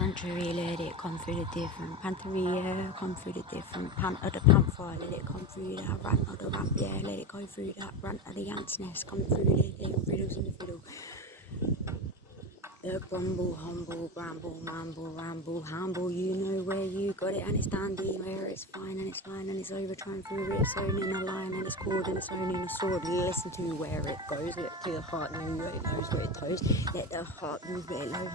sanctuary, let it come through the different pantheria, come through the different pant of the panther, let it come through that rant of the ramp, yeah, let it go through that rant of the ant's nest, come through the riddles in the fiddle. The grumble, humble, bramble, mamble, ramble, humble, you know where you got it and it's dandy, where it's fine and it's fine and it's over, trying through it, it's own in a line and it's called and it's owning a sword. Listen to where it goes, let to the heart move, it knows where it toes, let the heart move, let it low,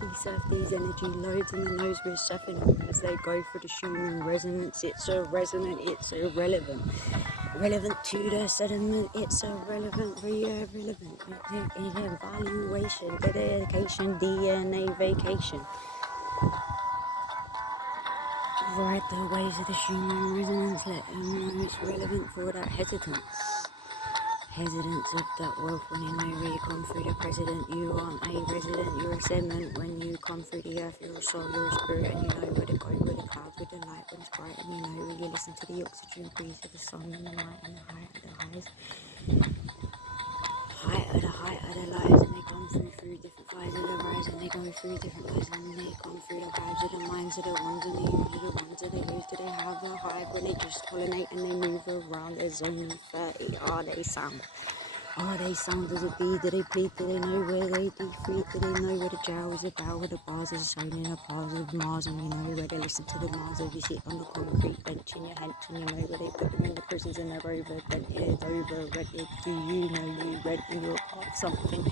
really surf these energy loads and the nose we're surfing as they go for the human resonance. It's a resonant, it's irrelevant. Relevant to the sediment, it's irrelevant, irrelevant. Evaluation, dedication, DNA vacation. Ride the waves of the human resonance, let them know it's relevant for that hesitance. Hesitance of that wealth when you know where you come through the president. You aren't a resident, you're a sediment. When you come through the earth, you're a soul, you're a spirit, and you know where to go, where the clouds, with the light, when it's bright, and you know where you listen to the oxygen breeze of the sun and the light and the height of the highs. Height of the lights, and they come through different fires of the rise, and they go through different lights, and they come through the vibes of the minds of the ones and the use of the ones that they lose. Do they have a hive when they just pollinate and they move around? There's only 30. Are they sound? Are they sound as a bee? Do they plead? Do they know where they defeat? Do they know where the jail is about? Where the bars are shown in a bars of Mars, and you know where they listen to the Mars of you sit on the concrete bench in your hench, and you know where they put them in the prisons and they're over, then it's over, rented. Do you know you rent and you're part of something?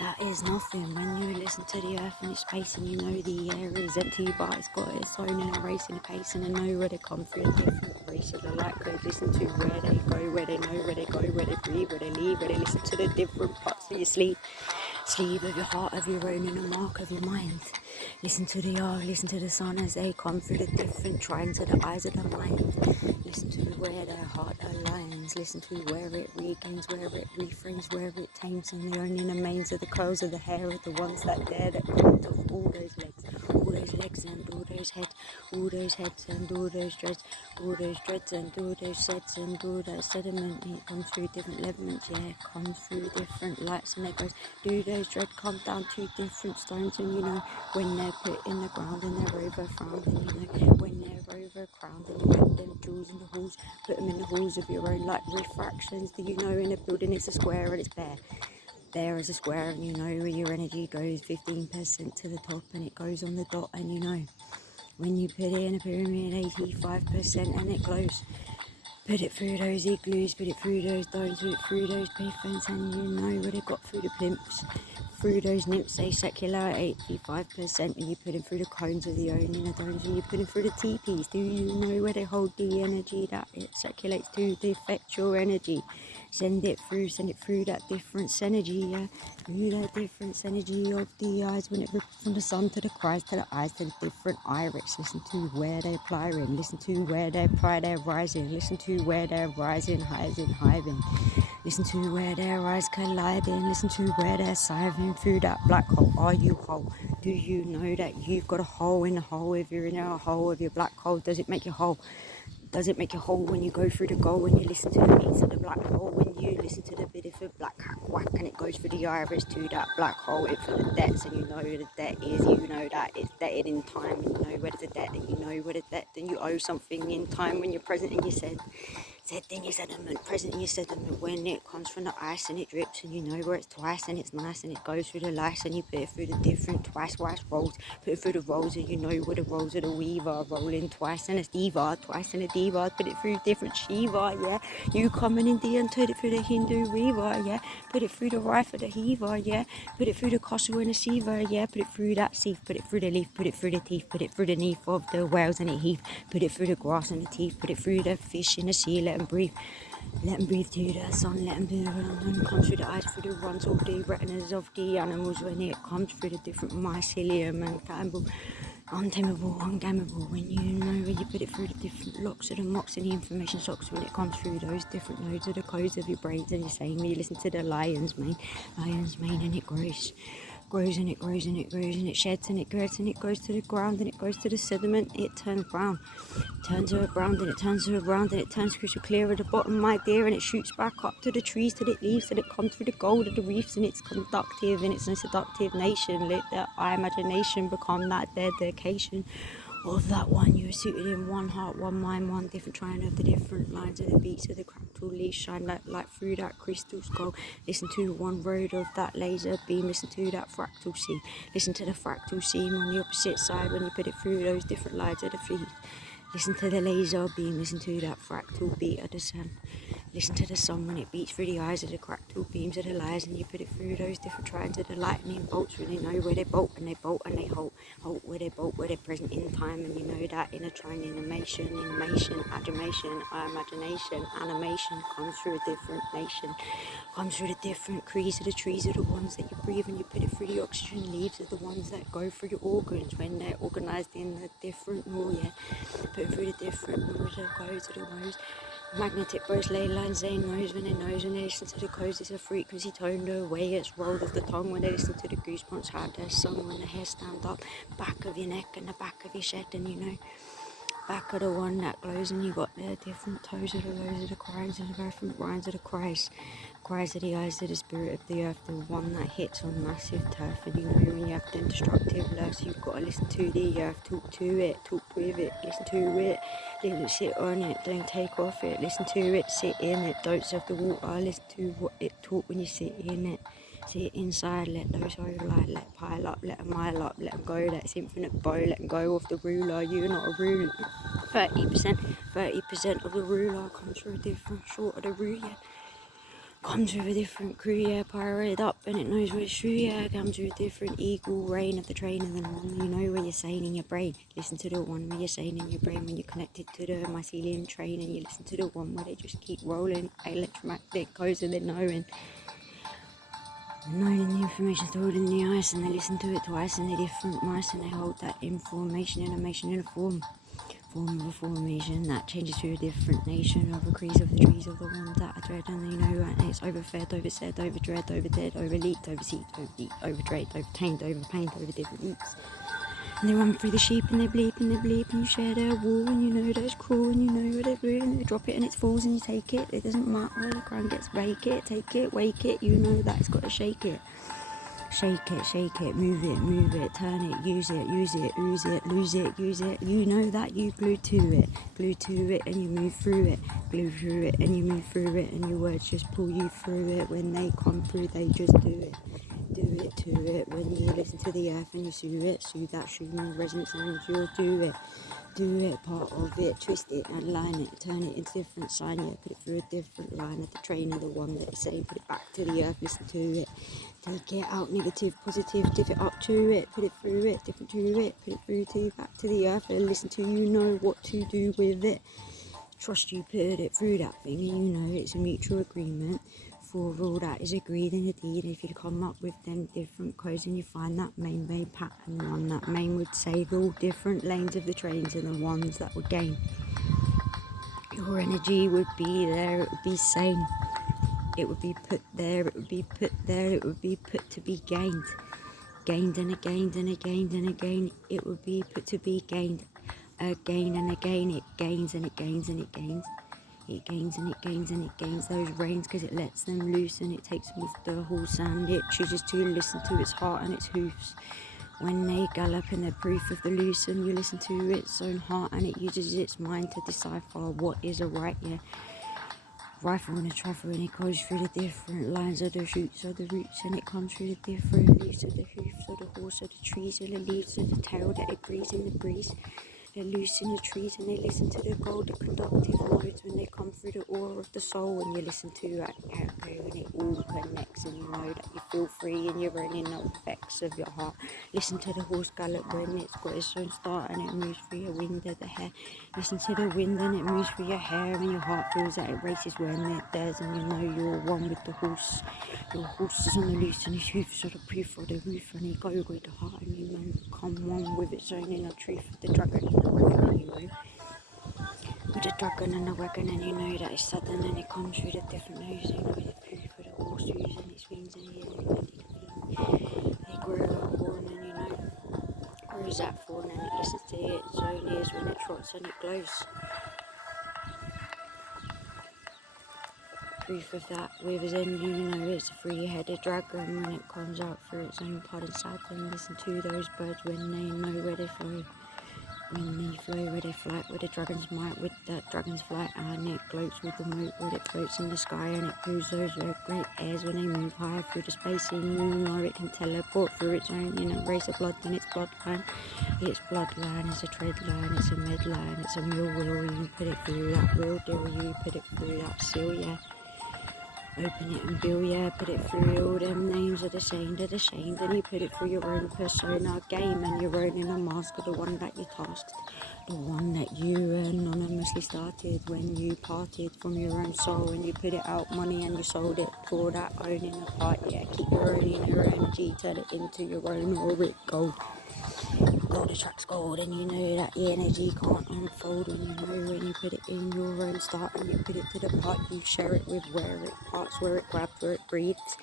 That is nothing when you listen to the earth and its space, and you know the air is empty, but it's got its own in a race and a pace, and I know where they come through a different race of the light code. Listen to where they go, where they know where they go, where they breathe, where they leave, where they listen to the different parts of your sleep of your heart, of your own, and a mark of your mind. Listen to the R, listen to the sun as they come through the different trines of the eyes of the mind. Listen to where their heart aligns. Listen to where it regains, where it reframes, where it tames, and the only remains of the curls of the hair of the ones that dare that point off all those legs and all those heads, all those heads and all those dreads and all those sets and all that sediment. It comes through different levels, yeah, it comes through different lights, and it goes, do those dread come down to different stones, and you know when they're put in the ground and they're overfrowned, and you know when they're overcrowned, and you put them jewels in the halls, put them in the halls of your own, like refractions. Do you know in a building it's a square and it's bare? There is a square, and you know where your energy goes 15% to the top, and it goes on the dot, and you know when you put it in a pyramid 85% and it glows. Put it through those igloos, put it through those domes, put it through those pavements, and you know what it got through the plimps. Through those nymphs, they secular 85%, and you put them through the cones of the Onion domes, and you put them through the teepees. Do you know where they hold the energy that it circulates to affect your energy? Send it through that difference energy, yeah. Through that difference energy of the eyes, when it ripples from the sun to the cries to the eyes to the different iris. Listen to where they're pliring, listen to where they're they're rising, listen to where they're rising, highs and hiving. Listen to where their eyes colliding, listen to where they're siving through that black hole. Are you whole? Do you know that you've got a hole in the hole? If you're in a hole of your black hole, does it make you whole? Does it make you whole when you go through the goal, when you listen to the beats of the black hole, when you listen to the bit of a black hack whack, and it goes through the iris to that black hole, it for the depths, and you know where the debt is, you know that it's debted in time, and you know where there's a debt, and you know where the debt, then you owe something in time when you're present in your said in your sediment, present in your sediment, when it comes from the ice and it drips, and you know where it's twice, and it's nice, and it goes through the lice, and you put it through the different twice rolls, put it through the rolls, and you know where the rolls of the weaver, rolling twice, and a diva, twice, and a diva, put it through different Shiva, yeah, you come in India and put it through the Hindu weaver, yeah, put it through the rife of the Hiva, yeah, put it through the Kosu and the Shiva, yeah, put it through that sieve, put it through the leaf, put it through the teeth, put it through the neath of the whales and the heath, put it through the grass and the teeth, put it through the fish and the sea, let them breathe to the sun, let them breathe, and it comes through the eyes, through the runs of the retinas of the animals, when it comes through the different mycelium and campbell, untamable, ungammable, when you know where you put it through the different locks of the mocks and the information socks, when it comes through those different nodes of the codes of your brains, and you're saying, when you listen to the lion's mane, and it grows grows and it grows and it grows and it sheds and it grows and it goes to the ground and it goes to the sediment. It turns brown, turns to a brown, then it turns to a brown, then it turns crystal clear at the bottom, my dear, and it shoots back up to the trees till it leaves, till it comes through the gold of the reefs, and it's conductive and it's a seductive nation. Let their imagination become that dedication of that one. You are suited in one heart, one mind, one different trying of the different lines of the beats of the cractal leaves shine like light through that crystal skull. Listen to one road of that laser beam, listen to that fractal seam, listen to the fractal seam on the opposite side when you put it through those different lines of the feet. Listen to the laser beam, listen to that fractal beat of the sun. Listen to the sun when it beats through the eyes of the cractal beams of the lies, and you put it through those different trines of the lightning bolts when they know where they bolt and they bolt and they halt where they bolt, where they're present in time, and you know that in a trine animation, imagination comes through a different nation, comes through the different crees of the trees are the ones that you breathe, and you put it through the oxygen leaves are the ones that go through your organs when they're organized in the different put it through the different noise that goes to the nose. Magnetic burst ley lines they knows when they listen to the codes, it's a frequency tone the way it's rolled off the tongue when they listen to the goosebumps how they're sung when the hair stand up back of your neck and the back of your shed, and you know back of the one that glows, and you got the different toes of the lows of the cries and the different rhymes of the cries of the eyes of the spirit of the earth, the one that hits on massive turf, and you know when you have them destructive lurks you've got to listen to the earth, talk to it, talk with it, listen to it, don't sit on it, don't take off it, listen to it, sit in it, don't surf the water, listen to what it talk when you sit in it. Sit inside, let those overlight, let pile up, let them mile up, let them go, that's infinite bow, let them go off the ruler, you're not a ruler. 30% of the ruler comes from a different sort of the rule, yeah. Comes with a different crew, yeah, pirated up and it knows what it's true, yeah. Comes with a different eagle reign of the trainer than the one you know where you're saying in your brain. Listen to the one where you're saying in your brain when you're connected to the mycelium train, and you listen to the one where they just keep rolling electromagnetic codes and they're knowing the information stored in the ice, and they listen to it twice and they're different mice, and they hold that information in a form of a formation that changes to a different nation of a crease of the trees of the ones that are dread, and they know and it's overfed, oversaid, overdread, overdead, overleaped, overseeped, overdeep, overdrained, overtamed, overpained, over different leaps. And they run through the sheep and they bleep and they bleep, and you share their wall and you know that it's cruel, and you know what they do, and they drop it and it falls and you take it. It doesn't matter, the crown gets rake it, take it, wake it, you know that it's got to shake it. Shake it, move it, turn it, use it, ooze it, lose it, use it. You know that you glue to it and you move through it, glue through it and you move through it, and your words just pull you through it. When they come through, they just do it to it. When you listen to the earth and you sue that human resonance, and you'll do it, part of it, twist it and line it, turn it into different sign, yeah, put it through a different line of the train of the one that is saying, put it back to the earth, listen to it, take it out, negative, positive, diff it up to it, put it through it, different to it, put it through to back to the earth, and listen to, you know what to do with it, trust you put it through that thing, and you know it's a mutual agreement. For all that is agreed in the deed, if you come up with them different codes and you find that main pattern, the one that main would save all different lanes of the trains and the ones that would gain. Your energy would be there, it would be sane, it would be put there, it would be put there, it would be put to be gained and again and again and again, it would be put to be gained again and again, it gains and it gains and it gains. It gains and it gains and it gains those reins because it lets them loose and it takes them off the horse, and it chooses to listen to its heart and its hoofs. When they gallop in the proof of the loose, and you listen to its own heart and it uses its mind to decipher what is a right, yeah. Rifle and a trifle, and it goes through the different lines of the shoots of the roots, and it comes through the different leaves of the hoofs of the horse of the trees and the leaves of the tail that it breathes in the breeze. They're loose in the trees and they listen to the golden conductive notes when they come through the aura of the soul, and you listen to that echo and it all connects, and you know that you feel free and you're running no effects of your heart. Listen to the horse gallop when it's got its own start and it moves through your wind of the hair. Listen to the wind and it moves through your hair, and your heart feels that it races when it does, and you know you're one with the horse. Your horse is on the loose and his hoofs are the proof of the roof, and you go with the heart and you become one with its own inner truth of the dragon. And you know, with the dragon and the wagon, and you know that it's sudden and it comes through the different nose, you know, the proof of the horse hooves and its wings, and it grow like corn, and you know, grows that fawn, and it listens to its own ears when it trots and it glows. Proof of that with Zen, you know it's a three-headed dragon when it comes out through its own pod inside them. Listen to those birds when they know where they fly. When they flow, where they fly, where the dragon's might, with that dragon's flight, and it gloats with the moat, where it floats in the sky, and it pulls those red great airs when they move high through the space, and you know it can teleport through its own, you know, race of blood, then its bloodline. Its bloodline is a tread line, it's a midline, it's a mill wheel, you put it through that real deal, you put it through that seal, yeah. Open it and bill, yeah, put it through all them names of the same, they're the same, then you put it through your own persona game, and your own inner mask of the one that you tasked, the one that you anonymously started when you parted from your own soul, and you put it out money and you sold it for that own inner part, yeah, keep your own inner energy, turn it into your own orbit gold. Gold attracts gold, and you know that the energy can't unfold when you know when you put it in your own start, and you put it to the part you share it with, where it parts, where it grabs, where it breathes,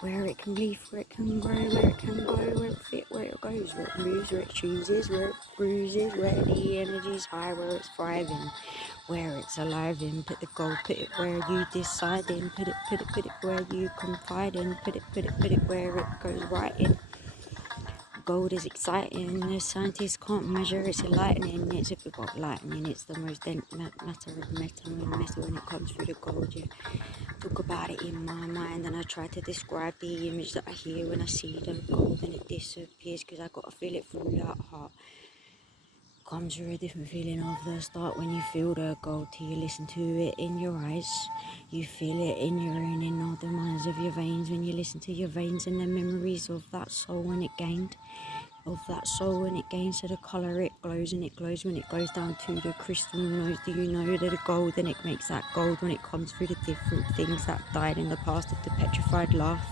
where it can leave, where it can grow, where it can go, where it fit, where it goes, where it moves, where it chooses, where it bruises, where the energy's high, where it's thriving, where it's alive in. Put the gold, put it where you decide in, put it where you confide in, put it where it goes right in. Gold is exciting, the scientists can't measure its lightning, it's about lightning, it's the most dense matter of metal when it comes through the gold, yeah. Talk about it in my mind, and I try to describe the image that I hear when I see the gold, and it disappears, because I gotta feel it through that heart. Comes through a different feeling of the start when you feel the gold, till you listen to it in your eyes, you feel it in your own, in all the minds of your veins, when you listen to your veins and the memories of that soul when it gained, of that soul when it gains to the colour, it glows, and it glows when it goes down to the crystal nose. Do you know that the gold, and it makes that gold when it comes through the different things that died in the past, of the petrified laugh,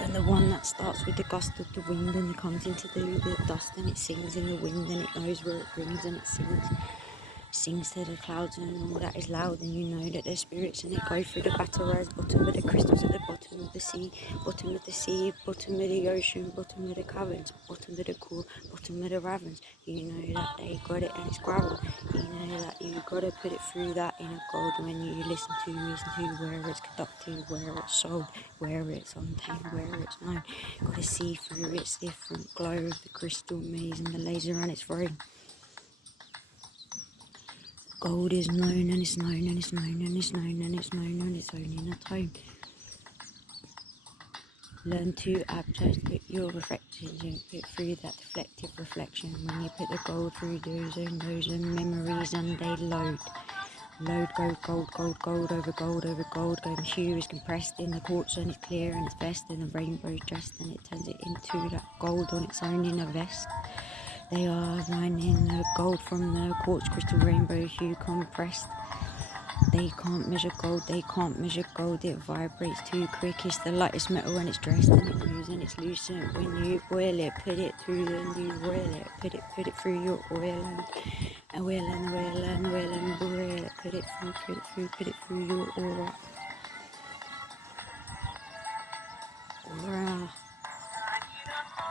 and the one that starts with the gust of the wind, and it comes into the dust, and it sings in the wind, and it knows where it brings, and it sings to the clouds, and all that is loud, and you know that there's spirits, and they go through the batterized bottom of the crystals at the bottom of the sea, bottom of the ocean, bottom of the caverns, bottom of the core, bottom of the ravens. You know that they got it, and it's gravel. You know that you gotta put it through that inner gold when you listen to where it's conducted, where it's sold, where it's untamed, where it's known. Gotta see through its different glow of the crystal maze and the laser and its throne. Gold is known, and it's known, and it's known, and it's known, and it's known on its own inner tone. Learn to put your reflections and put through that deflective reflection when you put the gold through those and memories, and they load. Load gold over gold. Going hue is compressed in the quartz, and it's clear, and it's vest, and the rainbow dressed, and it turns it into that gold on its own inner vest. They are mining the gold from the quartz crystal rainbow hue compressed. They can't measure gold, it vibrates too quick, it's the lightest metal when it's dressed, and it moves, and it's lucent when you boil it, put it through and you boil it, put it through your oil and boil it, put it through your aura.